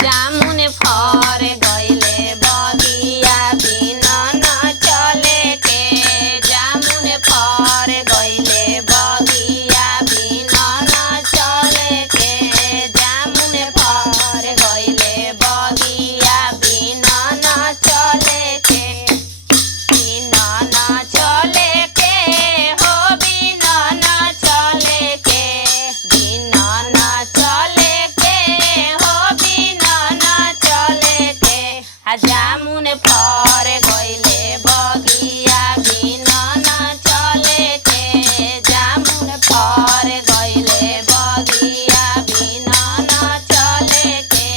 जामुन फर गइले बगिया बिना न चले के जामुन फर गइले बगिया बिना न चले के जामुन फर गइले बगिया बिना न चले के बिना न चले के हो बिना न चले के बिना न चले के हो बिना न चले के जामुन फर गइले बगिया बिना न चले के जामुन फर गइले बगिया बिना न चले के